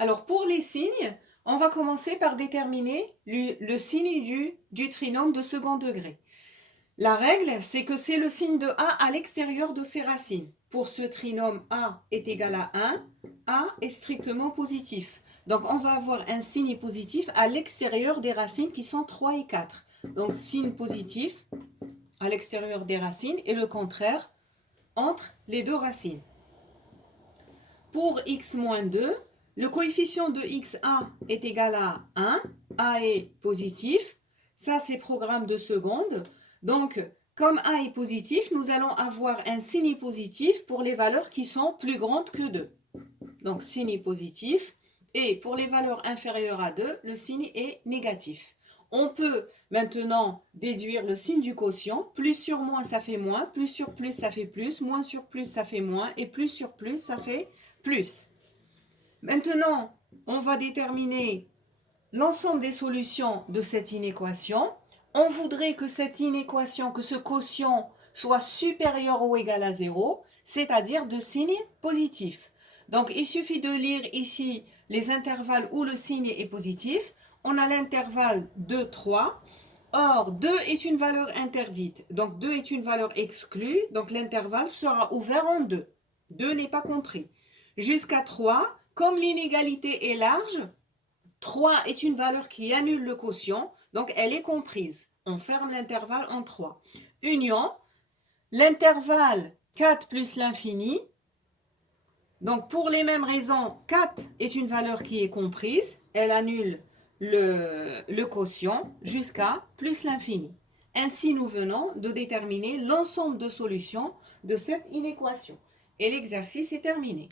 Alors, pour les signes, on va commencer par déterminer le signe du trinôme de second degré. La règle, c'est que c'est le signe de A à l'extérieur de ses racines. Pour ce trinôme, A est égal à 1, A est strictement positif. Donc, on va avoir un signe positif à l'extérieur des racines qui sont 3 et 4. Donc, signe positif à l'extérieur des racines et le contraire entre les deux racines. Pour x-2, le coefficient de xa est égal à 1. A est positif. Ça, c'est programme de seconde. Donc, comme A est positif, nous allons avoir un signe positif pour les valeurs qui sont plus grandes que 2. Donc, signe positif. Et pour les valeurs inférieures à 2, le signe est négatif. On peut maintenant déduire le signe du quotient. Plus sur moins, ça fait moins. Plus sur plus, ça fait plus. Moins sur plus, ça fait moins. Et plus sur plus, ça fait plus. Maintenant, on va déterminer l'ensemble des solutions de cette inéquation. On voudrait que cette inéquation, que ce quotient soit supérieur ou égal à 0, c'est-à-dire de signe positif. Donc, il suffit de lire ici les intervalles où le signe est positif. On a l'intervalle 2, 3. Or, 2 est une valeur interdite. Donc, 2 est une valeur exclue. Donc, l'intervalle sera ouvert en 2. 2 n'est pas compris. Jusqu'à 3, comme l'inégalité est large, 3 est une valeur qui annule le quotient, donc elle est comprise. On ferme l'intervalle en 3. Union, l'intervalle 4 plus l'infini. Donc pour les mêmes raisons, 4 est une valeur qui est comprise. Elle annule le quotient jusqu'à plus l'infini. Ainsi, nous venons de déterminer l'ensemble de solutions de cette inéquation. Et l'exercice est terminé.